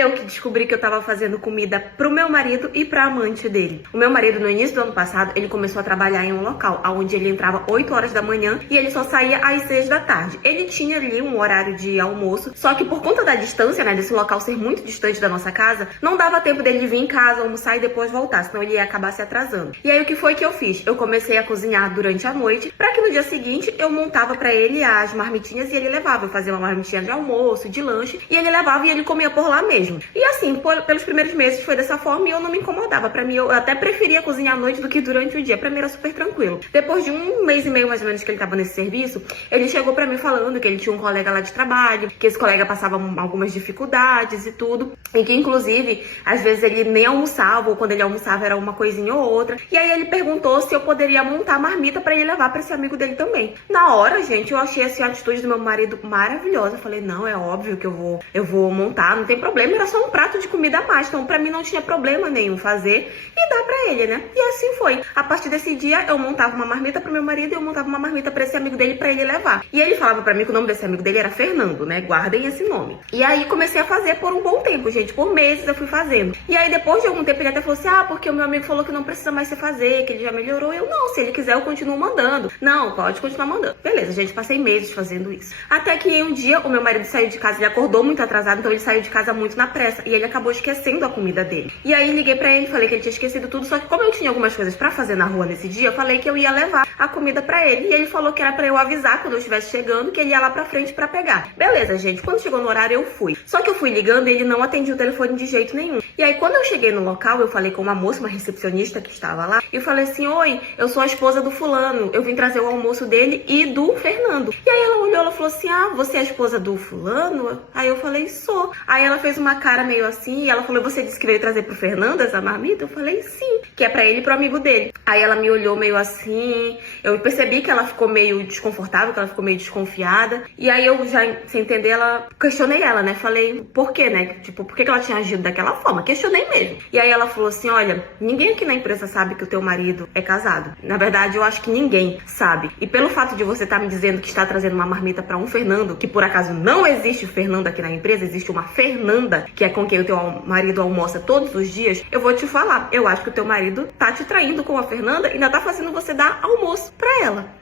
eu que descobri que eu tava fazendo comida pro meu marido e pra amante dele. O meu marido, no início do ano passado, ele começou a trabalhar em um local onde ele entrava 8 horas da manhã e ele só saía às 6 da tarde. Ele tinha ali um horário de almoço, só que por conta da distância, né, desse local ser muito distante da nossa casa, não dava tempo dele vir em casa, almoçar e depois voltar, senão ele ia acabar se atrasando. E aí o que foi que eu fiz? Eu comecei a cozinhar durante a noite, pra que no dia seguinte eu montava pra ele as marmitinhas e ele levava. Eu fazia uma marmitinha de almoço, de lanche, e ele levava e ele comia por lá mesmo. E assim, pelos primeiros meses foi dessa forma e eu não me incomodava. Pra mim, eu até preferia cozinhar à noite do que durante o dia. Pra mim era super tranquilo. Depois de um mês e meio mais ou menos que ele tava nesse serviço, ele chegou pra mim falando que ele tinha um colega lá de trabalho, que esse colega passava algumas dificuldades e tudo, e que inclusive às vezes ele nem almoçava, ou quando ele almoçava era uma coisinha ou outra. E aí ele perguntou se eu poderia montar marmita pra ele levar pra esse amigo dele também. Na hora, gente, eu achei assim, a atitude do meu marido maravilhosa. Eu falei, não, é óbvio que eu vou montar, não tem problema, era só um prato de comida a mais, então pra mim não tinha problema nenhum fazer e dar pra ele, né? E assim foi. A partir desse dia, eu montava uma marmita pro meu marido e eu montava uma marmita pra esse amigo dele pra ele levar. E ele falava pra mim que o nome desse amigo dele era Fernando, né? Guardem esse nome. E aí comecei a fazer por um bom tempo, gente. Por meses eu fui fazendo. E aí depois de algum tempo ele até falou assim, porque o meu amigo falou que não precisa mais você fazer, que ele já melhorou. Eu, não, se ele quiser eu continuo mandando. Não, pode continuar mandando. Beleza, gente, passei meses fazendo isso. Até que um dia o meu marido saiu de casa, ele acordou muito atrasado, então ele saiu de casa muito na pressa. E ele acabou esquecendo a comida dele. E aí liguei pra ele, falei que ele tinha esquecido tudo, só que como eu tinha algumas coisas pra fazer na rua nesse dia, eu falei que eu ia levar a comida pra ele. E ele falou que era pra eu avisar quando eu estivesse chegando, que ele ia lá pra frente pra pegar. Beleza, gente, quando chegou no horário eu fui. Só que eu fui ligando e ele não atendia o telefone de jeito nenhum. E aí quando eu cheguei no local, eu falei com uma moça, uma recepcionista que estava lá, e eu falei assim, oi, eu sou a esposa do fulano, eu vim trazer o almoço dele e do Fernando. E aí ela olhou, ela falou assim, você é a esposa do fulano? Aí eu falei, sou. Aí ela fez uma cara meio assim, e ela falou, você disse que veio trazer pro Fernando essa marmita? Eu falei, sim, que é pra ele e pro amigo dele. Aí ela me olhou meio assim, eu percebi que ela ficou meio desconfortável, que ela ficou meio desconfiada. E aí eu já, sem entender, questionei ela, né? Falei, por quê, né? Tipo, por que ela tinha agido daquela forma? Questionei mesmo. E aí ela falou assim, olha, ninguém aqui na empresa sabe que o teu marido é casado. Na verdade, eu acho que ninguém sabe. E pelo fato de você estar me dizendo que está trazendo uma marmita pra um Fernando, que por acaso não existe Fernando aqui na empresa, existe uma Fernanda, que é com quem o teu marido almoça todos os dias, eu vou te falar, eu acho que o teu marido tá te traindo com a Fernanda e ainda tá fazendo você dar almoço pra ela.